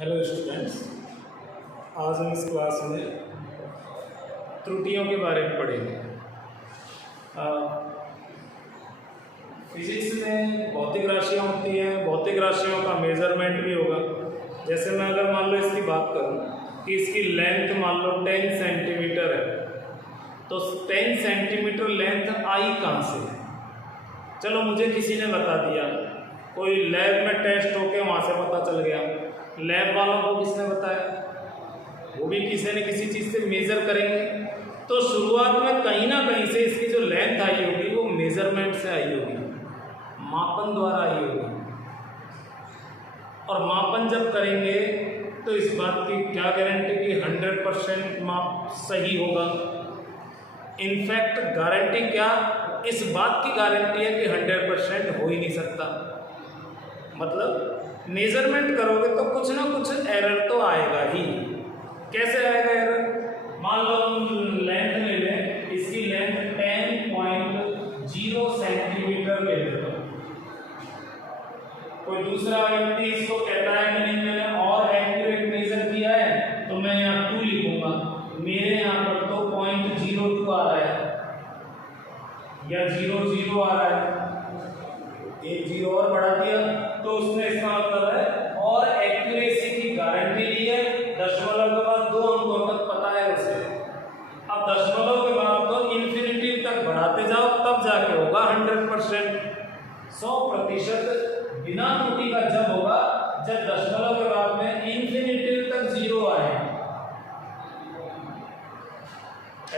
Hello students, आज हम इस क्लास में त्रुटियों के बारे में पढ़ेंगे। फिजिक्स में भौतिक राशियाँ होती हैं, भौतिक राशियों का मेजरमेंट भी होगा। जैसे मैं अगर मान लो इसकी बात करूँ कि इसकी लेंथ मान लो 10 सेंटीमीटर है, तो 10 सेंटीमीटर लेंथ आई कहाँ से है? चलो मुझे किसी ने बता दिया, कोई लैब में टेस्ट होके वहाँ से पता चल गया। लैब वालों को किसने बताया? वो भी किसी न किसी चीज़ से मेज़र करेंगे। तो शुरुआत में कहीं ना कहीं से इसकी जो लेंथ आई होगी वो मेज़रमेंट से आई होगी, मापन द्वारा आई होगी। और मापन जब करेंगे तो इस बात की क्या गारंटी कि 100% माप सही होगा? इनफैक्ट गारंटी क्या, इस बात की गारंटी है कि 100% हो ही नहीं सकता। मतलब मेजरमेंट करोगे तो कुछ ना कुछ एरर तो आएगा ही। कैसे आएगा एरर? मान लो हम लेंथ ले लें, इसकी लेंथ 10.0 सेंटीमीटर ले लेते हैं। कोई दूसरा व्यक्ति इसको कहता है कि नहीं मैंने और एक्यूरेट मेजर किया है तो मैं यहाँ 2 लिखूंगा, मेरे यहाँ पर तो 0.02 आ रहा है या 00 आ रहा है, एक जीरो और बढ़ा दिया तो उसने इसका मतलब है और एक्यूरेसी की गारंटी ली है। दशमलव के बाद 2 अंकों तक पता है उसे। अब दशमलव के बाद तो इन्फिनिटी तक बढ़ाते जाओ तब जाके होगा 100%। 100% बिना त्रुटि का जब होगा जब दशमलव के बाद में इन्फिनिटी तक 0 आए।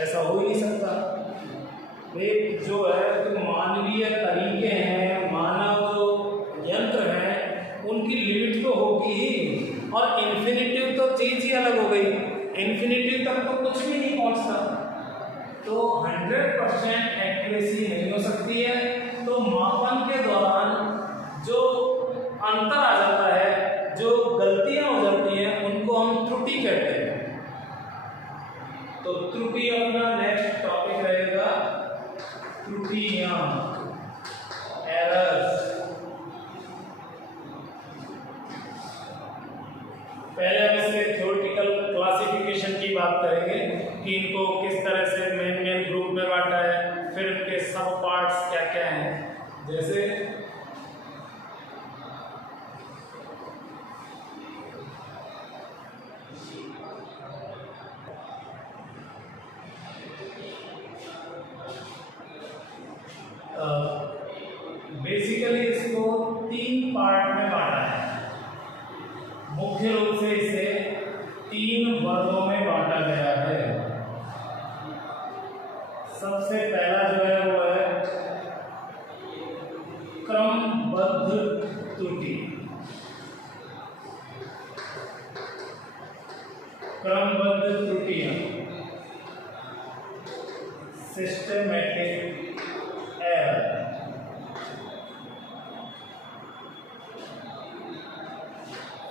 ऐसा हो ही नहीं सकता। एक जो है तो मानवीय तरीके हैं, मानव जो यंत्र हैं उनकी लिमिट तो होगी ही, और इन्फिनिटी तो चीज ही अलग हो गई। इन्फिनिटी तक तो कुछ भी नहीं पहुंचता, तो 100% एक्यूरेसी नहीं हो सकती है। तो मापन के दौरान जो अंतर आ जाता है, जो गलतियां हो जाती हैं, उनको हम त्रुटि कहते हैं। तो त्रुटि अपना नेक्स्ट टॉपिक रहेगा, त्रुटियां, एरर्स। पहले हम इसके थ्योरेटिकल क्लासिफिकेशन की बात करेंगे कि इनको किस तरह से मेन ग्रुप में बांटा है, फिर इनके सब पार्ट्स क्या क्या हैं। जैसे बेसिकली इसको 3 पार्ट में बांटा है। मुख्य रूप से इसे 3 वर्गों में बांटा गया है। सबसे पहला जो है वो है क्रमबद्ध त्रुटि। क्रमबद्ध त्रुटियां, सिस्टमैटिक एरर।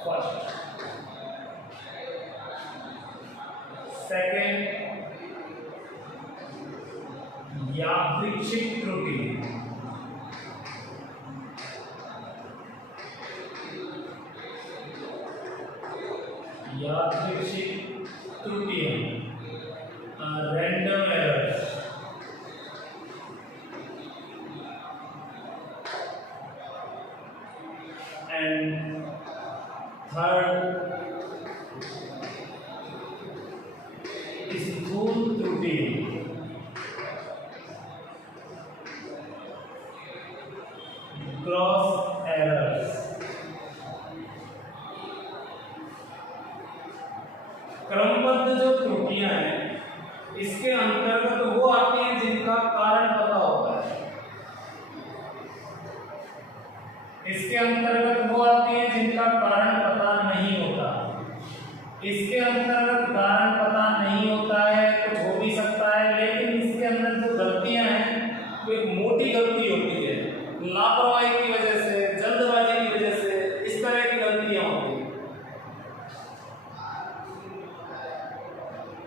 फर्स्ट। सेकेंड, यादृच्छिक त्रुटि। यादृच्छिक त्रुटियां, रैंडम एरर्स। एंड थर्ड, स्थूल त्रुटि। Gross errors. क्रमबद्ध जो त्रुटियां हैं इसके अंतर्गत वो आती हैं जिनका कारण पता होता है। इसके अंतर्गत वो आती हैं जिनका कारण पता नहीं होता। इसके अंतर्गत कारण पता नहीं होता है, कुछ हो भी सकता है, लेकिन इसके अंदर जो गलतियां हैं वो एक मोटी गलती होती है, लापरवाही की वजह से, जल्दबाजी की वजह से, इस तरह की गलतियां होती हैं।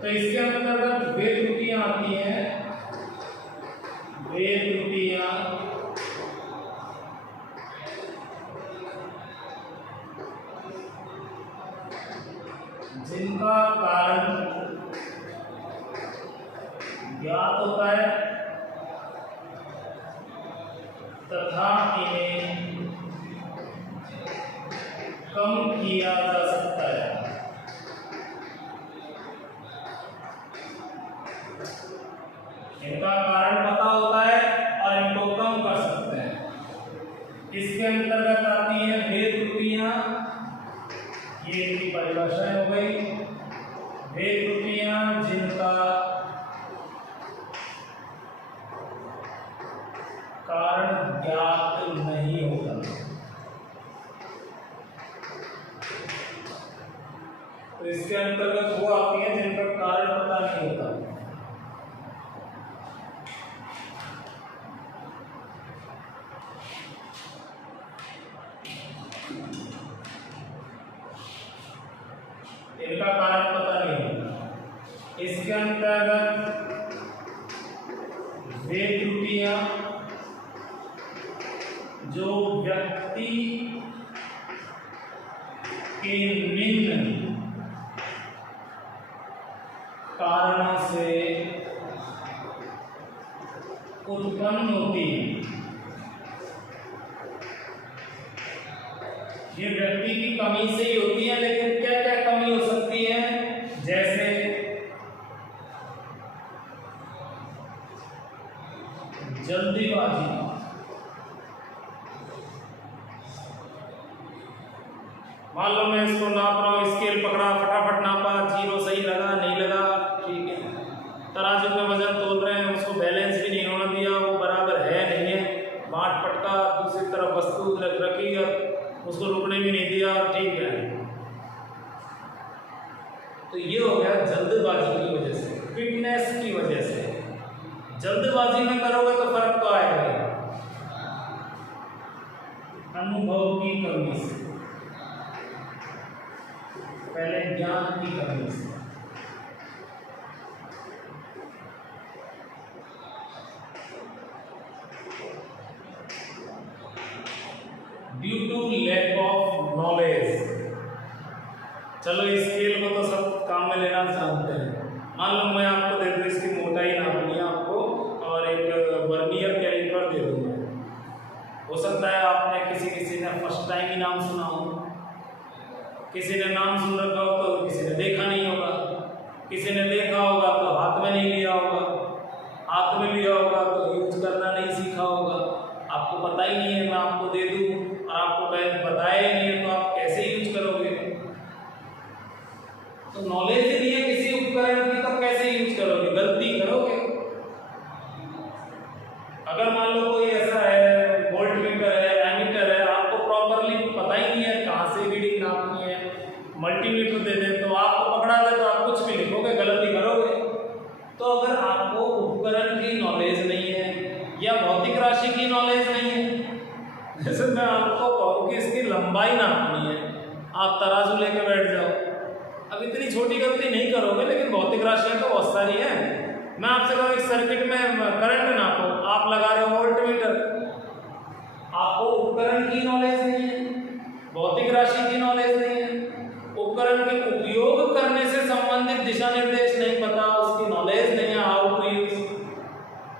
तो इसके अंतर्गत वे त्रुटियां आती हैं, वे त्रुटियां जिनका कारण ज्ञात होता है तथा इन्हें कम किया जा सकता है। इनका कारण पता होता है और इनको कम कर सकते हैं। इसके अंतर्गत आती है भेद त्रुटियां, ये इनकी परिभाषा हो गई। भेद त्रुटियां जिनका कारण ज्ञात नहीं होता। तो इसके अंतर्गत वो आती है जिनका कारण पता नहीं होता। इनका कारण पता नहीं होता। इसके अंतर्गत वे त्रुटियां जो व्यक्ति के निम्न कारणों से उत्पन्न होती है। ये व्यक्ति की कमी से ही होती है, लेकिन क्या क्या कमी हो सकती है? जैसे जल्दीबाजी, मान लो मैं इसको नाप रहा हूँ, स्केल पकड़ा, फटाफट नापा, जीरो सही लगा नहीं लगा, ठीक है। तराजू में वजन तोल रहे हैं, उसको बैलेंस भी नहीं होने दिया, वो बराबर है नहीं है, बांट पटका, दूसरी तरफ वस्तु रखी और उसको रुकने भी नहीं दिया, ठीक है। तो ये हो गया जल्दबाजी की वजह से, फिटनेस की वजह से। जल्दबाजी में करोगे तो फर्क तो आएगा। अनुभव की कमी से, पहले ज्ञान की कमी से। Due to lack of knowledge. चलो इस स्केल को तो सब काम में लेना जानते हैं। मान लो मैं आपको दे दूँ, इसकी मोटाई नापनी है आपको और एक वर्नियर कैलिपर दे दूँगा। हो सकता है आपने किसी ने फर्स्ट टाइम ही नाम सुना हो, किसी ने नाम सुन रखा हो तो किसी ने देखा नहीं होगा, किसी ने देखा होगा तो हाथ में नहीं लिया होगा, हाथ में लिया होगा तो यूज करना नहीं सीखा होगा। आपको पता ही नहीं है, मैं आपको दे दूँ और आपको बताया ही नहीं है, तो आप कैसे यूज करोगे? तो नॉलेज ही नहीं है किसी उपकरण की, तो कैसे यूज करोगे? गलती करोगे। अगर मान लो कोई ऐसा है, वोल्टमीटर है, एमीटर है, आपको प्रॉपरली पता ही नहीं है कहाँ से रीडिंग नापनी है, मल्टीमीटर दे दे तो आपको पकड़ा दे तो आप कुछ भी लिखोगे, गलती करोगे। तो अगर आपको उपकरण की नॉलेज नहीं है या भौतिक राशि की नॉलेज नहीं है, जैसे मैं आपको कहूँ कि इसकी लंबाई नापनी है, आप तराजू लेके बैठ जाओ, अब इतनी छोटी गलती नहीं करोगे, लेकिन भौतिक राशियाँ तो बहुत सारी हैं। मैं आपसे कहूँ एक सर्किट में करंट नापो, आप लगा रहे हो वोल्टमीटर, आपको उपकरण की नॉलेज नहीं है, भौतिक राशि की नॉलेज नहीं है, उपकरण के उपयोग करने से संबंधित दिशा निर्देश नहीं पता, उसकी नॉलेज नहीं है हाउ टू यूज।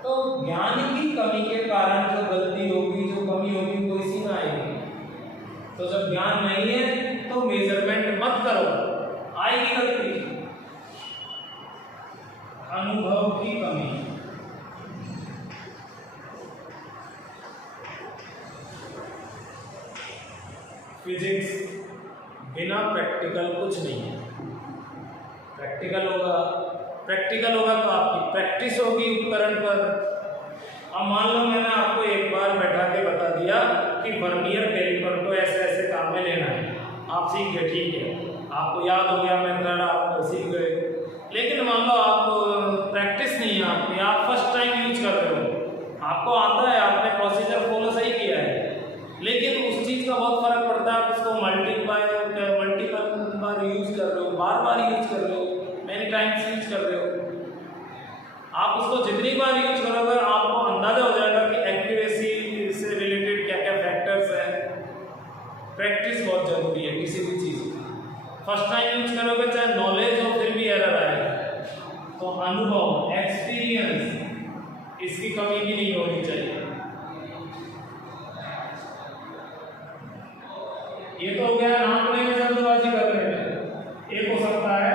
तो ज्ञान की कमी के कारण जो गलती होगी, जो कमी होगी, वो इसी में आएगी। तो जब ज्ञान नहीं है तो मेजरमेंट मत करो, आएगी गलती। अनुभव की कमी, फिजिक्स बिना प्रैक्टिकल कुछ नहीं है। प्रैक्टिकल होगा तो आपकी प्रैक्टिस होगी उपकरण पर। अब मान लो मैंने आपको एक बार बैठा के बता दिया कि वर्नियर कैलिपर को ऐसे ऐसे काम में लेना है, आप सीख गए, ठीक है, आपको याद हो गया मेथड, आप सीख गए। लेकिन मान लो आप प्रैक्टिस नहीं है आपकी, आप फर्स्ट टाइम यूज कर रहे हो, आपको आता है, आपने प्रोसीजर फॉलो सही किया है, लेकिन उस चीज़ का बहुत फर्क पड़ता है। आप उसको मल्टीपल बार यूज कर रहे हो, बार बार यूज कर रहे हो, मैनी टाइम्स यूज कर रहे हो। आप उसको जितनी बार यूज करोगे आपको अंदाजा हो जाएगा कि एक्यूरेसी से रिलेटेड क्या क्या फैक्टर्स हैं। प्रैक्टिस बहुत जरूरी है किसी भी चीज़ की। फर्स्ट टाइम यूज करोगे चाहे नॉलेज हो फिर भी एरर आएगा। तो अनुभव, एक्सपीरियंस, इसकी कमी भी नहीं होनी चाहिए। ये तो हो गया नापने में जल्दबाजी करने में। एक हो सकता है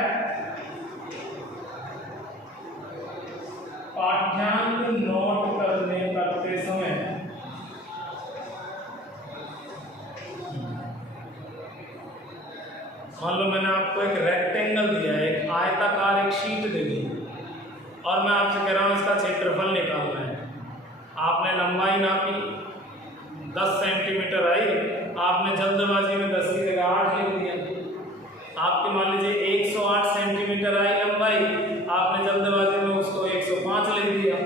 पाठ्यांक नोट करते समय मान लो मैंने आपको एक रेक्टेंगल दिया है, एक आयताकार एक शीट दे दी और मैं आपसे कह रहा हूँ इसका क्षेत्रफल निकालना है। आपने लंबाई नापी 10 सेंटीमीटर आई, आपने जल्दबाजी में 10 की जगह 8 लिख दिया। आपके मान लीजिए 108 सेंटीमीटर आई लंबाई, आपने जल्दबाजी में उसको 105 लिख दिया।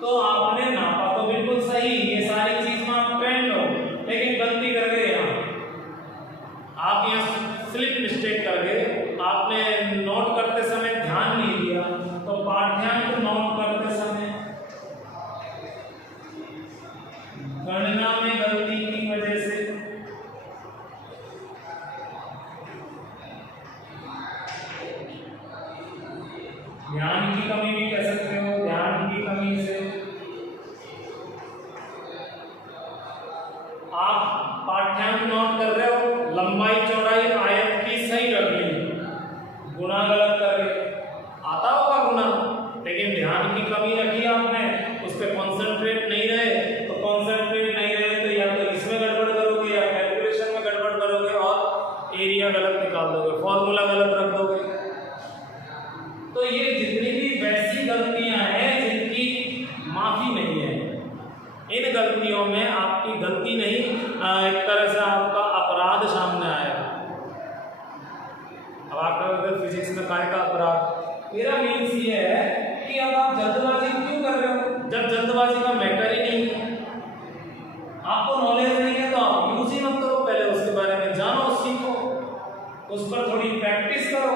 तो आपने नापा तो बिल्कुल सही, ये सारी चीज में आप ट्रेंड हो, लेकिन गलती कर गए यहाँ। आप यहाँ स्लिप मिस्टेक कर गए, आपने नोट करते समय ध्यान नहीं दिया। तो पाठ्यांक नोट करते समय गणना में गलती की वजह से ध्यान की कमी भी कह सकते हो, ध्यान की कमी से आप पाठ्यांक नोट कर रहे हो, लंबाई चौड़ाई आयत की सही रख ली, गुना गलत कर रहे, आता होगा गुना, लेकिन ध्यान की कमी रखी आपने, उस पर कॉन्सेंट्रेट नहीं रहे। तो कॉन्सेंट्रेट नहीं रहे तो या तो इसमें गड़बड़ करोगे या कैलकुलेशन में गड़बड़ करोगे और एरिया गलत निकाल दोगे, फॉर्मूला गलत रख दोगे। तो ये जितनी भी वैसी गलतियां हैं जिनकी माफी नहीं है, इन गलतियों में आपकी गलती नहीं, एक तरह से आपका अपराध सामने आएगा। अब आप अगर फिजिक्स में काय का अपराध, मेरा मीन्स ये है कि अब आप जल्दबाजी क्यों कर रहे हो, जब जल्दबाजी का मैटर ही नहीं है, आपको नॉलेज नहीं है तो आप यूज ही मत करो, पहले उसके बारे में जानो, सीखो, उस पर थोड़ी प्रैक्टिस करो,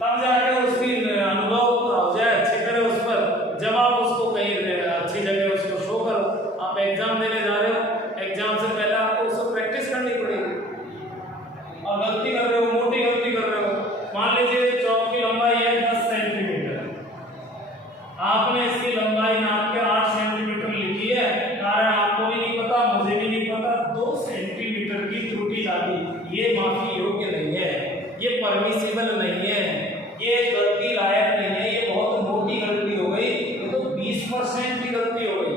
तब जाके उसकी अनुभव हो जाए अच्छी तरह उस पर। जब आप उसको कहीं अच्छी जगह उसको शो करो, आप एग्जाम देने जा रहे हो, एग्जाम से पहले आपको उसको प्रैक्टिस करनी पड़ेगी। और गलती कर रहे हो, मोटी गलती कर रहे हो, मान लीजिए चौक की लंबाई है 10 सेंटीमीटर, आपने इसकी लंबाई नाप के 8 सेंटीमीटर लिखी है, कारण आपको भी नहीं पता, मुझे भी नहीं पता, 2 सेंटीमीटर की त्रुटि डाली, ये माफी योग्य नहीं है, ये परमिसिबल नहीं है, ये गलती लायक नहीं है, ये बहुत मोटी गलती हो गई, ये तो 20% की गलती हो गई।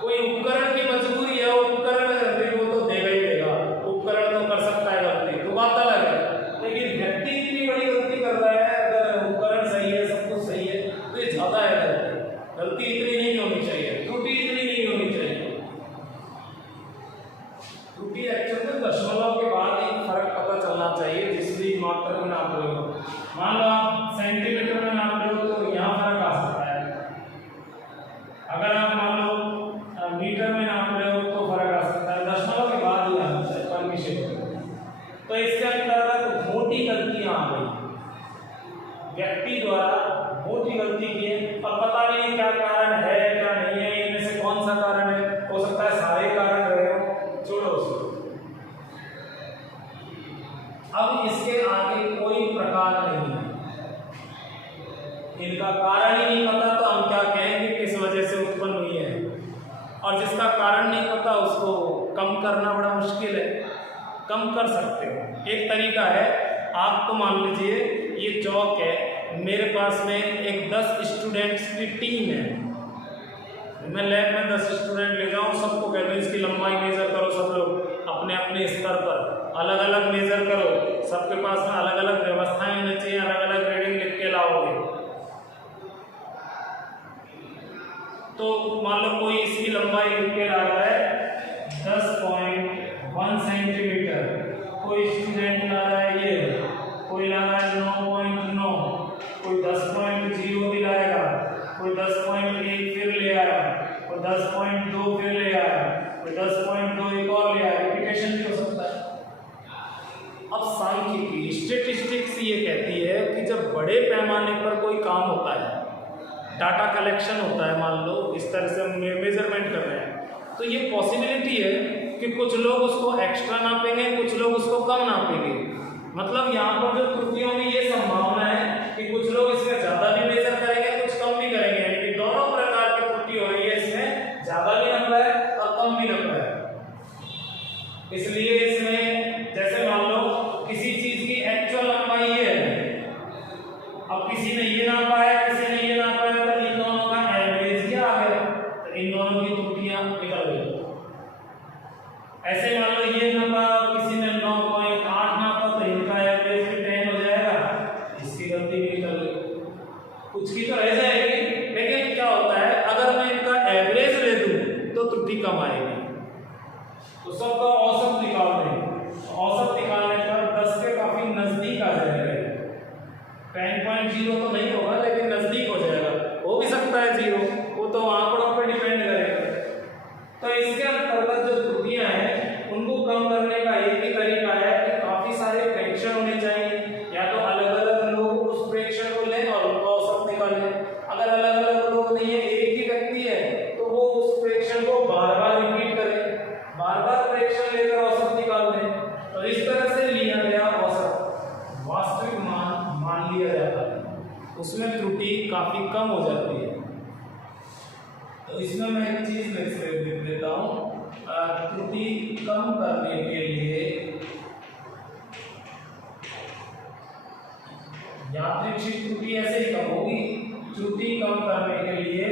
कोई उपकरण की मजबूरी है, उपकरण वो तो देगा ही देगा, उपकरण तो कर सकता है गलती, तो बात अलग है, लेकिन व्यक्ति इतनी बड़ी गलती कर रहा है, अगर उपकरण सही है, सब कुछ सही है, तो ये ज्यादा है गलती। गलती इतनी नहीं होनी चाहिए, त्रुटि इतनी नहीं होनी चाहिए। त्रुटि एक्चुअल में दशमलव के बाद एक फर्क पता चलना चाहिए, जिस भी मात्रा में नाप रहे हो। मान लो आप सेंटीमीटर में नाप रहे हो तो यहाँ फर्क आ सकता है, अगर आप मान लो मीटर में नाप रहे हो तो फर्क आ सकता है, दशमलव के बाद ही आना चाहिए परमिशन। तो इसके अंतर्गत मोटी गलतियां आ गई, व्यक्ति द्वारा मोटी गलती की है, और पता नहीं क्या कारण है क्या नहीं है, इनमें से कौन सा कारण है, हो सकता है सारे कारण रहे हो, छोड़ो उसको। अब इसके आगे कोई प्रकार नहीं है, इनका कारण ही नहीं पता तो हम क्या कहेंगे किस वजह से उत्पन्न हुई है, और जिसका कारण नहीं पता उसको कम करना बड़ा मुश्किल है। कम कर सकते हो, एक तरीका है, आपको मान लीजिए ये चौक है, मेरे पास में एक 10 स्टूडेंट्स की टीम है, मैं लैब में 10 स्टूडेंट ले जाऊँ, सबको कह दूँ इसकी लंबाई मेजर करो, सब लोग अपने अपने स्तर पर अलग अलग मेजर करो, सबके पास में अलग अलग व्यवस्थाएं होनी चाहिए, अलग अलग रीडिंग लिख के लाओगे। तो मान लो कोई इसकी लंबाई लिख के ला रहा है 10.1 सेंटीमीटर, कोई स्टूडेंट ला रहा है ये, कोई ला रहा है 9.9, कोई 10.0 दिलाएगा, कोई 10.1 फिर ले आया, कोई 10.2 फिर ले आया, कोई 10.2 एक और ले आया, रिपीटेशन भी हो सकता है। अब सांख्यिकी स्टैटिस्टिक्स ये कहती है कि जब बड़े पैमाने पर कोई काम होता है, डाटा कलेक्शन होता है, मान लो इस तरह से हम मेजरमेंट कर रहे हैं, तो ये पॉसिबिलिटी है कि कुछ लोग उसको एक्स्ट्रा नापेंगे, कुछ लोग उसको कम नापेंगे। मतलब यहाँ पर जो त्रुटियों में ये संभावना है कि कुछ लोग इसमें ज्यादा भी मेजर करेंगे, कुछ कम भी करेंगे, यानी कि दोनों प्रकार की त्रुटि हो रही है, इसमें ज्यादा भी नंबर है और कम भी नंबर है। इसलिए इसमें जैसे मान लो किसी चीज की एक्चुअल लंबाई ये है, अब किसी ने ये नापा है, किसी ने ये नापा है, तो इन दोनों का एवरेज ही आ गया, तो इन दोनों की त्रुटियां निकल गई। ऐसे मान लो ये नापा, किसी ने 9.8 नापा, तो इनका एवरेज भी 10 हो जाएगा, इसकी गलती भी निकल गई, कुछ की तो रह जाएगी। लेकिन क्या होता है, अगर मैं इनका एवरेज ले दूं तो त्रुटि कम आएगी। तो सबका औसत निकाल दें, औसत निकालने पर 10 के काफी नजदीक आ जाएगा। 10.0 तो नहीं होगा, लेकिन नजदीक हो जाएगा, हो भी सकता है 0, वो तो आंकड़ों पर डिपेंड करेगा। तो इसके अंतर्गत जो त्रुटियां हैं उनको कम करने का एक ही तरीका है कि काफी सारे प्रेक्षण होने चाहिए, या तो अलग अलग लोग उस प्रेक्षण को लें और उनका औसत निकालें। अगर अलग अलग लोग नहीं है, एक ही व्यक्ति है, तो वो उस प्रेक्षण को बार बार रिपीट करें, बार बार प्रेक्षण लेकर औसत निकाल दें। तो इस तरह से लिया गया औसत वास्तविक मान लिया जाता है, उसमें त्रुटि काफी कम हो जाती है। तो इसमें मैं एक चीज लिख देता हूं, त्रुटि कम करने के लिए यादृच्छिक त्रुटि ऐसे ही कम होगी। त्रुटि कम करने के लिए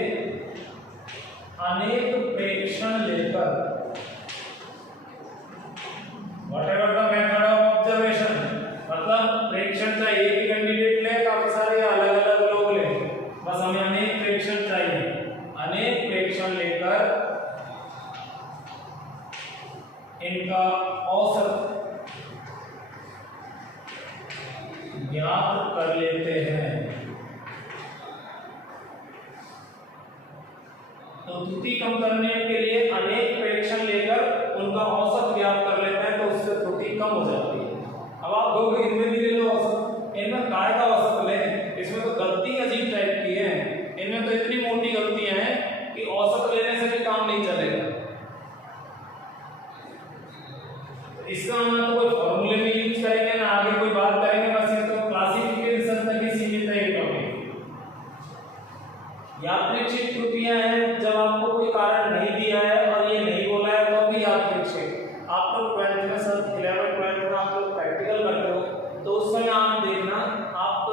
अनेक प्रेक्षण लेकर, whatever the method of observation, मतलब प्रेक्षण चाहे एक ही कैंडिडेट ले, काफी सारे अलग अलग लोग ले, बस हमें अनेक प्रेक्षण चाहिए। अनेक प्रेक्षण लेकर इनका औसत ज्ञात कर लेते हैं। तो त्रुटि कम करने के लिए अनेक प्रेक्षण लेकर उनका औसत ज्ञात कर लेते हैं, तो उससे त्रुटि कम हो जाती है। अब आप लोग इनमें भी ले लो औसत, इनमें काय का औसत लें, इसमें तो गलती अजीब टाइप की है, इनमें तो इतनी मोटी गलतियां हैं कि औसत लेने से भी काम नहीं चलेगा। इसका हम ना तो कोई फॉर्मूले में यूज करेंगे, ना आगे कोई बात करेंगे, बस ये तो क्लासिफिकेशन तक ही सीमित है टॉपिक। यादृच्छिक त्रुटियां हैं, जब आपको कोई कारण नहीं दिया है और ये नहीं बोला है तो भी यादृच्छिक। आप लोग 12th में, सब 11th 12th में आप लोग प्रैक्टिकल करते हो, तो उस समय आप देखना, आपको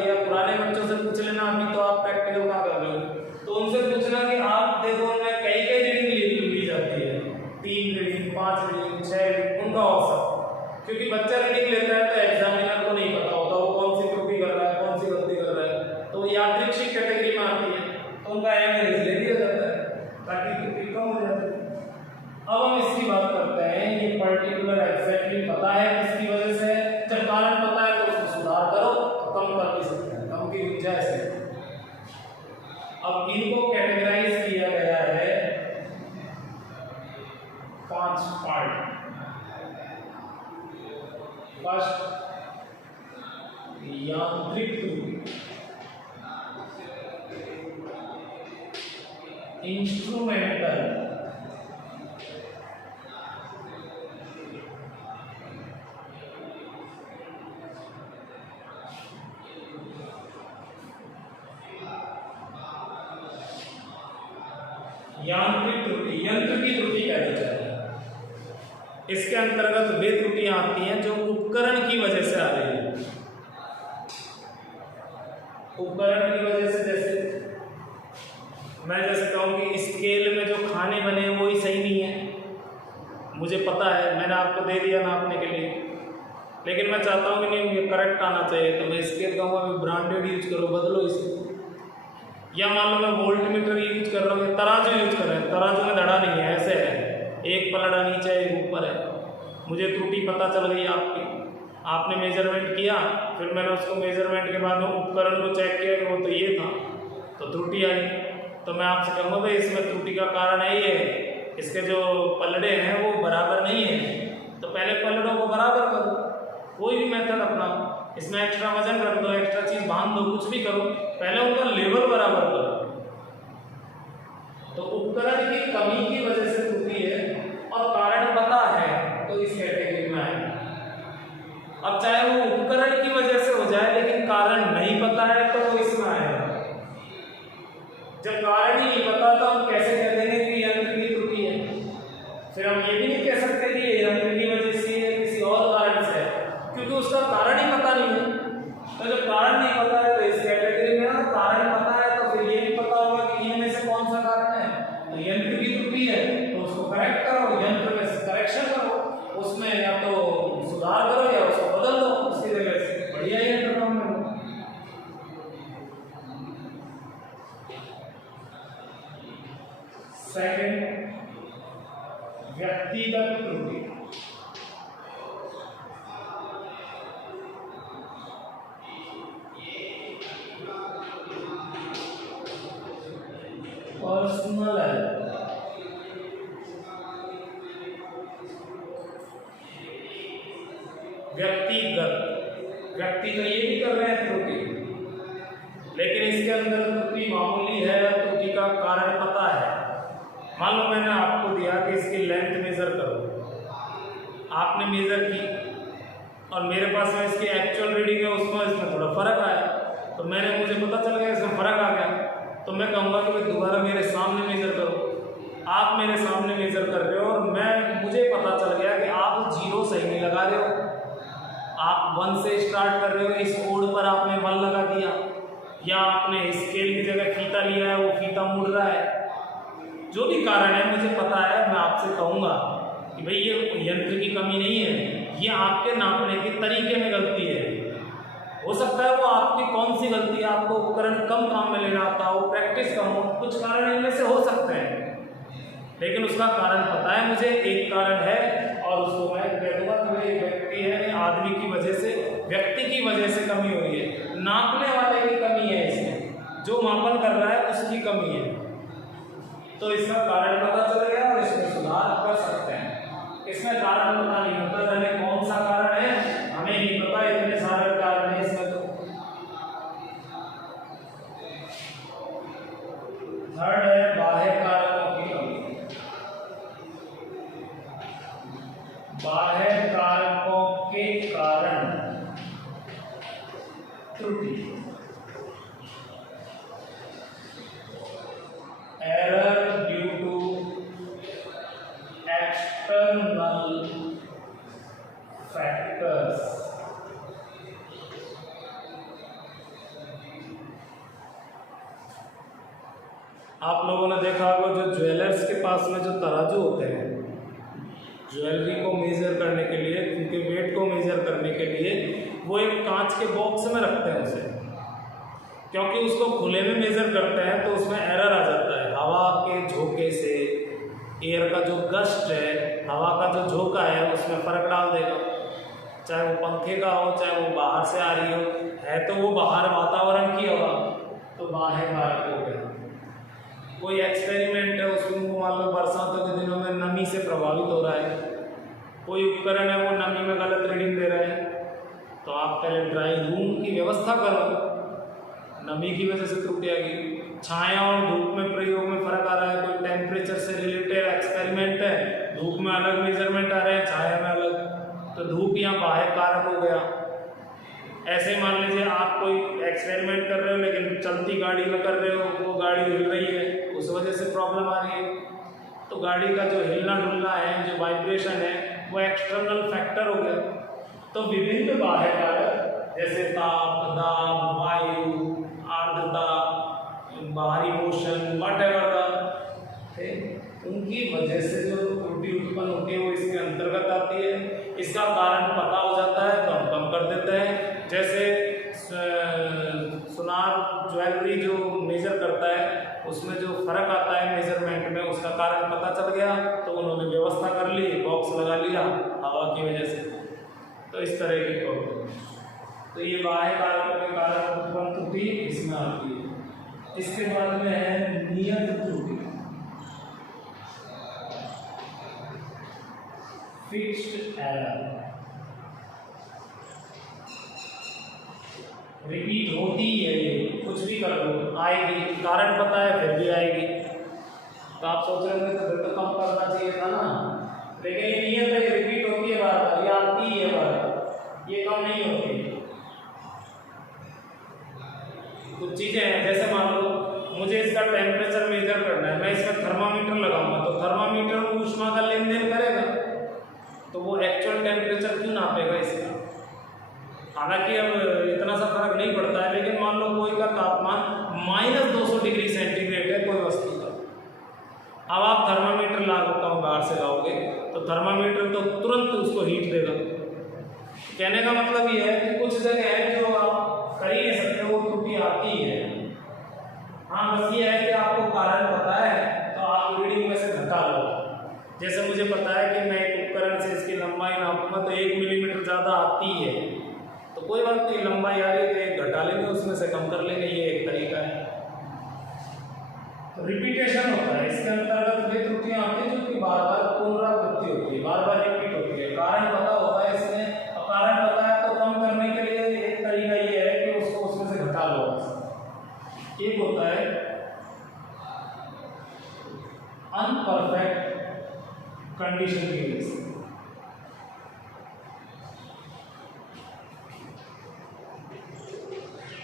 या पुराने बच्चों से पूछ लेना, अभी तो आप प्रैक्टिकल कहाँ कर रहे हो, तो उनसे पूछना कि आप देखो उनमें कई कई रीडिंग ली जाती है, 3 रीडिंग, 5 रीडिंग, 6 रीडिंग, उनका औसत। क्योंकि बच्चा रीडिंग लेता है तो एग्जामिनर को नहीं पता होता वो कौन सी त्रुटि कर रहा है, कौन सी गलती कर रहा है, तो वो यादृच्छिक कैटेगरी में आती है, तो उनका एवरेज ले दिया जाता है ताकि त्रुटि कम हो जाए। अब हम इसकी बात करते हैं, ये पर्टिकुलर एग्जैक्टली पता है किसकी वजह से, जब कारण पता है तो उसको सुधार करो, तो कम कर भी सकते हैं, कम की गुंजाइश है। अब इनको कैटेगराइज किया गया है 5 पार्ट। फर्स्ट, यांत्रिक त्रुटि, इंस्ट्रूमेंटल, यांत्रिक त्रुटि, यंत्र की त्रुटि कहते हैं। इसके अंतर्गत वे त्रुटियां आती हैं जो उपकरण की वजह से आ रही है। उपकरण की वजह से, जैसे मैं जैसे कहूँ कि स्केल में जो खाने बने हैं वो ही सही नहीं है, मुझे पता है, मैंने आपको दे दिया नापने के लिए, लेकिन मैं चाहता हूँ कि नहीं ये करेक्ट आना चाहिए, तो मैं स्केल कहूँगा ब्रांडेड यूज करो, बदलो इसको। या मान लो मैं वोल्ट मीटर यूज कर रहा हूँ, तराजू यूज कर रहे हैं, तराजू में धड़ा नहीं है, ऐसे है, एक पलड़ा नीचे एक ऊपर है, मुझे त्रुटि पता चल गई आपकी, आपने मेजरमेंट किया, फिर मैंने उसको मेजरमेंट के बाद में उपकरण को चेक किया कि वो तो ये था, तो त्रुटि आई, तो मैं आपसे कहूँगा भाई इसमें त्रुटि का कारण है ये, इसके जो पलड़े हैं वो बराबर नहीं है, तो पहले पलड़ों को बराबर करो, कोई भी मेथड अपनाओ, इसमें एक्स्ट्रा वजन रख दो, एक्स्ट्रा चीज बांध दो, कुछ भी करो, पहले उनका लेवल बराबर करो। तो उपकरण की कमी की वजह से त्रुटि है, फिर हम ये भी नहीं कह सकते कि ये यंत्र की वजह से है, किसी और कारण से है, क्योंकि उसका कारण ही पता नहीं है। तो जब कारण नहीं पता है तो इस कैटेगरी में ना कारण पता है तो फिर ये भी पता होगा कि इनमें से कौन सा कारण है। तो यंत्र की त्रुटि है तो उसको करेक्ट करो, यंत्र में करेक्शन करो, उसमें या तो सुधार करो या उसको बदल दो, उसकी जगह से बढ़िया यंत्र काम करो। सेकंड, व्यक्तिगत त्रुटि। Personal error. व्यक्ति तो ये भी कर रहे हैं त्रुटि, लेकिन इसके अंदर त्रुटि मामूली है, त्रुटि का कारण पता है। मान लो मैंने आपको दिया कि इसकी लेंथ मेजर करो, आपने मेजर की और मेरे पास में इसकी एक्चुअल रीडिंग है, उसमें इसमें थोड़ा फर्क आया, तो मुझे पता चल गया इसमें फर्क आ गया, तो मैं कहूँगा कि भाई दोबारा मेरे सामने मेजर करो। आप मेरे सामने मेजर कर रहे हो और मुझे पता चल गया कि आप 0 सही नहीं लगा रहे हो, आप 1 से स्टार्ट कर रहे हो, इस कोड पर आपने 1 लगा दिया, या आपने स्केल की जगह फीता लिया है, वो फीता मुड़ रहा है। जो भी कारण है मुझे पता है, मैं आपसे कहूँगा कि भाई ये यंत्र की कमी नहीं है, ये आपके नापने के तरीके में गलती है। हो सकता है वो आपकी कौन सी गलती है, आपको उपकरण कम काम में लेना आता हो, प्रैक्टिस कम हो, कुछ कारण इनमें से हो सकते हैं, लेकिन उसका कारण पता है मुझे। एक कारण है और उसको मैं कह दूंगा कि ये व्यक्ति है, आदमी की वजह से, व्यक्ति की वजह से कमी हुई है, नापने वाले की कमी है, इसमें जो मापन कर रहा है उसकी कमी है। तो इसका कारण पता चल गया और इसमें सुधार कर सकते हैं। इसमें कारण पता नहीं होता, यानी कौन सा कारण है हमें नहीं पता, इतने सारे कारण है इसमें। तो थर्ड है बाह्य कारकों की कमी। बाह्य कारकों के कारण त्रुटि, error due to external factors. आप लोगों ने देखा होगा जो ज्वेलर्स के पास में जो तराजू होते हैं, ज्वेलरी को मेजर करने के लिए, उनके वेट को मेजर करने के लिए वो एक कांच के बॉक्स में रखते हैं उसे, क्योंकि उसको खुले में मेजर करते हैं तो उसमें एरर आ जाता है। हवा के झोंके से, एयर का जो गस्ट है, हवा का जो झोंका है, उसमें फर्क डाल देगा, चाहे वो पंखे का हो, चाहे वो बाहर से आ रही हो, है तो वो बाहर वातावरण की हवा, तो बाहर कारक हो गया। कोई एक्सपेरिमेंट है, उसमें मान लो बरसातों के दिनों में नमी से प्रभावित हो रहा है, कोई उपकरण है वो नमी में गलत रीडिंग दे रहा है, तो आप पहले ड्राई रूम की व्यवस्था करो, नमी की वजह से त्रुटि आ गई। छाया और धूप में प्रयोग में फर्क आ रहा है, कोई टेम्परेचर से रिलेटेड एक्सपेरिमेंट है, धूप में अलग मेजरमेंट आ रहे हैं, छाया में अलग, तो धूप यहाँ बाह्य कारक हो गया। ऐसे मान लीजिए आप कोई एक्सपेरिमेंट कर रहे हो लेकिन चलती गाड़ी में कर रहे हो, वो गाड़ी हिल रही है, उस वजह से प्रॉब्लम आ रही है, तो गाड़ी का जो हिलना डुलना है, जो वाइब्रेशन है, वो एक्सटर्नल फैक्टर हो गया। तो विभिन्न बाह्य कारक जैसे ताप, दाब, वायु, आर्द्रता, बाहरी मोशन, व्हाटएवर द, उनकी वजह से जो त्रुटि उत्पन्न होती है वो इसके अंतर्गत आती है। इसका कारण पता हो जाता है तो हम कम कर देते हैं। जैसे सुनार ज्वेलरी जो मेजर करता है, उसमें जो फर्क आता है मेजरमेंट में, उसका कारण पता चल गया तो उन्होंने व्यवस्था कर ली, बॉक्स लगा लिया हवा की वजह से। तो इस तरह की प्रॉब्लम, तो ये बाह्य कारकों के कारण उत्पन्न त्रुटि इसमें आती है। इसके बाद में है नियत त्रुटि, फिक्स्ड एरर, रिपीट होती है, ये कुछ भी कर लो आएगी, कारण पता है फिर भी आएगी। तो आप सोच रहे थे तो फिर तो कम करना चाहिए था ना, लेकिन ये नियत है, रिपीट होती है बार बार, ये आती है बार बार, ये कम नहीं होती। कुछ चीजें हैं, जैसे मान लो मुझे इसका टेम्परेचर मेजर करना है, मैं इसमें थर्मामीटर लगाऊंगा तो थर्मामीटर ऊष्मा का लेन देन करेगा, तो वो एक्चुअल टेम्परेचर क्यों नापेगा इसका। हालांकि अब इतना सा फर्क नहीं पड़ता है, लेकिन मान लो कोई का तापमान -200 डिग्री सेंटीग्रेड है कोई वस्तु का, अब आप थर्मामीटर लगाओ बाहर से लाओगे तो थर्मामीटर तो तुरंत उसको हीट देगा। कहने का मतलब ये है कि कुछ जगह है जो आप कर ही नहीं सकते, वो त्रुटि आती है। हाँ, बस ये है कि आपको कारण पता है तो आप रीडिंग में से घटा लो। जैसे मुझे पता है कि मैं एक उपकरण से इसकी लंबाई नापूंगा तो 1 मिलीमीटर ज़्यादा आती है, तो कोई बात नहीं, लंबाई आ रही है तो एक घटा लेंगे, उसमें से कम कर लेंगे, ये एक तरीका है। तो रिपीटेशन होता है, इसके अंतर्गत वे त्रुटियां आती हैं जो कि बार बार पुनरावृत्ति होती है, बार बार रिपीट होती है। कारण पता होता है इसमें, और कारण पता है तो कम करने के लिए एक तरीका ये है कि उसको उसमें से घटा लो। एक होता है अनपरफेक्ट कंडीशन की वजह से,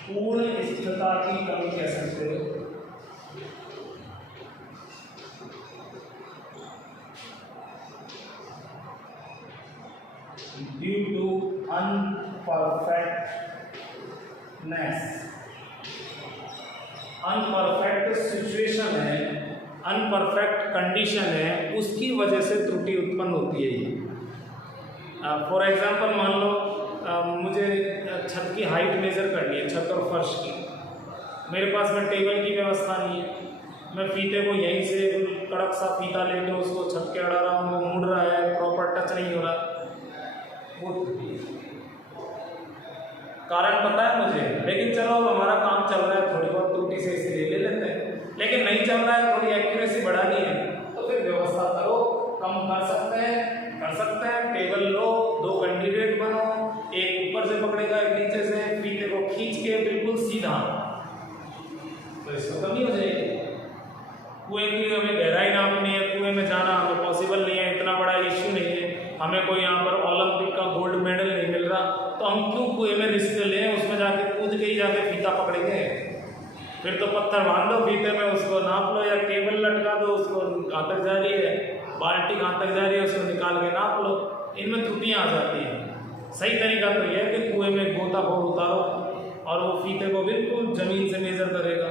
पूर्ण स्थिरता की कमी कह सकते हो। ड्यू टू अनपरफेक्ट सिचुएशन है, अनपरफेक्ट कंडीशन है, उसकी वजह से त्रुटि उत्पन्न होती है ये। फॉर एग्जांपल मान लो मुझे छत की हाइट मेज़र करनी है, छत और फर्श की, मेरे पास में टेबल की व्यवस्था नहीं है, मैं फीते को यहीं से कड़क सा फीता लेके उसको छत के अड़ा रहा हूँ, वो मुड़ रहा है, प्रॉपर टच नहीं हो रहा, वो कारण पता है मुझे, लेकिन चलो अब हमारा काम चल रहा है, थोड़ी बहुत त्रुटि से इसे ले लेते हैं, लेकिन नहीं चल रहा है, थोड़ी एक्यूरेसी बढ़ानी है तो फिर व्यवस्था करो, कम कर सकते हैं, टेबल लो, 2 कैंडिडेट बनो, एक ऊपर से पकड़ेगा, एक नीचे से, फीते को खींच के बिल्कुल सीधा, तो इसको कमी हो जाएगी। कुएं की हमें गहराई नापनी है, कुएं में जाना हमें पॉसिबल नहीं है, इतना बड़ा इश्यू नहीं है, हमें कोई यहाँ पर ओलंपिक का गोल्ड मेडल नहीं मिल रहा, तो हम क्यों कुएं में रिस्क लें, उसमें जाके कूद के ही जाके फीता पकड़ेंगे, फिर तो पत्थर बांध लो फीते में, उसको नाप लो, या केबल लटका दो, उसको कहाँ तक जा रही है, बाल्टी कहाँ तक जा रही है, उसको निकाल के नाप लो। इनमें त्रुटियाँ आ जाती हैं। सही तरीका तो यह है कि कुएं में गोताखोर उतारो और वो फीते को बिल्कुल ज़मीन से मेज़र करेगा।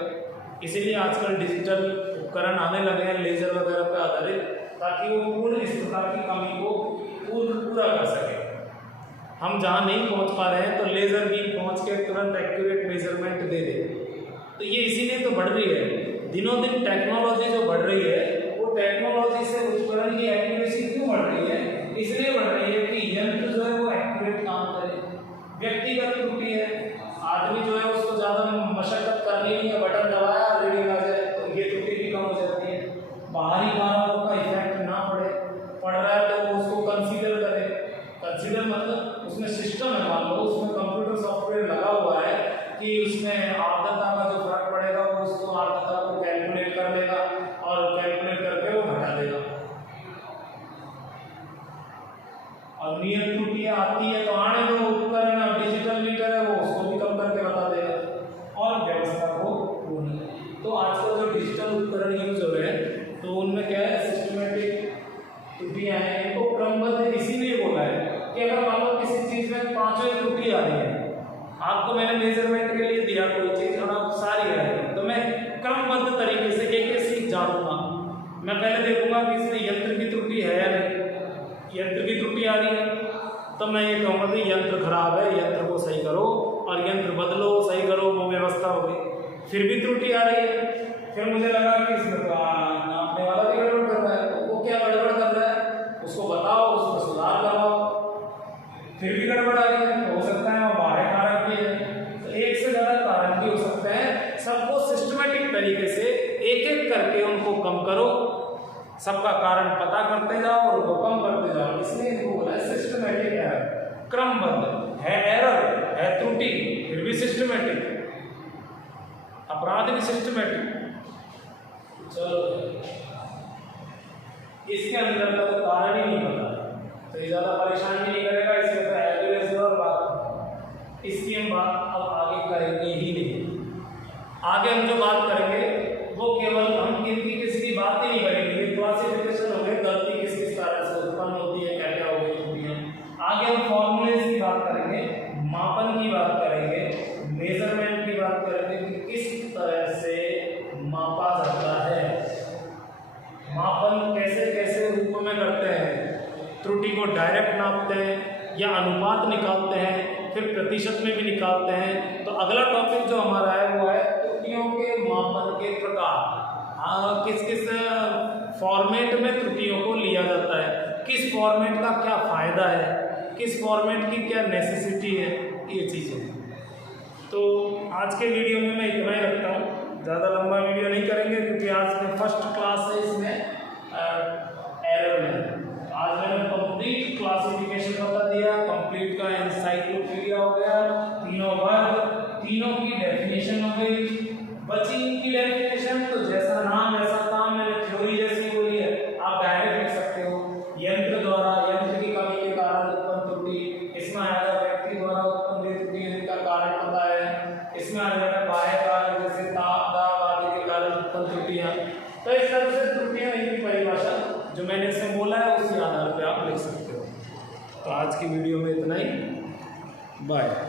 इसीलिए आजकल डिजिटल उपकरण आने लगे हैं लेज़र वगैरह पर आधारित, ताकि वो पूर्ण स्थिरता की कमी को पूरा कर सके। हम जहाँ नहीं पहुँच पा रहे हैं तो लेज़र भी पहुँच के तुरंत एक्यूरेट मेजरमेंट दे दे। तो ये इसीलिए तो बढ़ रही है, दिनों दिन टेक्नोलॉजी जो बढ़ रही है, वो टेक्नोलॉजी से उपकरण की एक्यूरेसी क्यों बढ़ रही है? इसलिए बढ़ रही है कि यंत्र जो है वो एक्यूरेट काम करे। व्यक्तिगत त्रुटि है, आदमी जो है उसको ज़्यादा मशक्कत करनी नहीं है, बटन दबाया रीडिंग आ जाए, तो ये त्रुटि भी कम हो जाती है। बाहरी कारकों का इफेक्ट ना पड़ रहा है तो वो उसको कंसीडर करे। कंसीडर मतलब उसमें सिस्टम है, मान लो उसमें कंप्यूटर सॉफ्टवेयर लगा हुआ है कि उसमें आर्द्रता का जो फर्क पड़ेगा वो उसको आर्द्रता को कैलकुलेट कर लेगा और कैलकुलेट करके वो घटा देगा। और नियत त्रुटियां आती है तो आने दो, उपकरण डिजिटल मीटर है वो उसको भी कम करके बता देगा और व्यवस्था को पूर्ण। तो आजकल जो डिजिटल उपकरण यूज हो रहे हैं तो उनमें क्या है, सिस्टमेटिक त्रुटियां हैं, इनको क्रमबद्ध इसीलिए बोला है कि अगर मान लो किसी चीज में 5 त्रुटि आ रही है, आपको मैंने मेजरमेंट के लिए दिया कोई चीज और आप सारी आ रही है, तो मैं क्रमबद्ध तरीके से एक एक चीज जानूंगा। मैं पहले देखूंगा कि इसमें यंत्र की त्रुटि है या नहीं। यंत्र की त्रुटि आ रही है तो मैं ये कहूँगा कि यंत्र खराब है, यंत्र को सही करो, और यंत्र बदलो, सही करो, वो व्यवस्था होगी। फिर भी त्रुटि आ रही है, फिर मुझे लगा कि इसमें नापने वाला भी गड़बड़ कर रहा है, तो वो क्या गड़बड़ कर रहा है उसको बताओ, उसको सुधार करवाओ। फिर भी गड़बड़ आ रही है, हो सकता है वो बाहर कारक भी है, तो एक से ज़्यादा कारक भी हो सकते हैं। सबको सिस्टमेटिक तरीके से एक एक करके उनको कम करो, सबका कारण पता करते जाओ और उनको कम करते जाओ। इसलिए इनको बोला है सिस्टमेटिक एरर। क्रमबद्ध है, एरर है, त्रुटि फिर भी सिस्टमेटिक, अपराध भी सिस्टमेटिक। चलो इसके अंदर का तो कारण ही नहीं पता तो ये ज़्यादा परेशान भी नहीं करेगा, इसके तो एक्यूरेसी और बात, इसकी हम बात अब आगे करेंगे ही नहीं। आगे हम जो बात करेंगे वो क्या त्रुटि को डायरेक्ट नापते हैं या अनुपात निकालते हैं, फिर प्रतिशत में भी निकालते हैं। तो अगला टॉपिक जो हमारा है वो है त्रुटियों के मापन के प्रकार। किस किस फॉर्मेट में त्रुटियों को लिया जाता है, किस फॉर्मेट का क्या फ़ायदा है, किस फॉर्मेट की क्या नेसेसिटी है, ये चीज़ें। तो आज के वीडियो में मैं इतना ही रखता हूँ, ज़्यादा लंबा वीडियो नहीं करेंगे क्योंकि आज में फर्स्ट क्लास है, इसमें एरर में आज मैंने कंप्लीट क्लासिफिकेशन बता दिया, कंप्लीट का एनसाइक्लोपीडिया हो गया, तीनों वर्ग, तीनों की डेफिनेशन हो गई। बची इनकी डेफिनेशन तो जैसा नाम वैसा काम, मैंने थ्योरी जैसी बोली है, आप डायरेक्ट लिख सकते हो। यंत्र द्वारा, यंत्र की कमी के कारण उत्पन्न त्रुटि, इसमें आएगा व्यक्ति द्वारा उत्पन्न त्रुटि का कारण पता है, इसमें आ जाएगा बाह्य कारण जैसे ताप दाब आदि के कारण उत्पन्न त्रुटियां। तो इस तरह से त्रुटियां की परिभाषा जो मैंने इसमें बोला है उसी आधार पर आप लिख सकते हो। तो आज की वीडियो में इतना ही, बाय।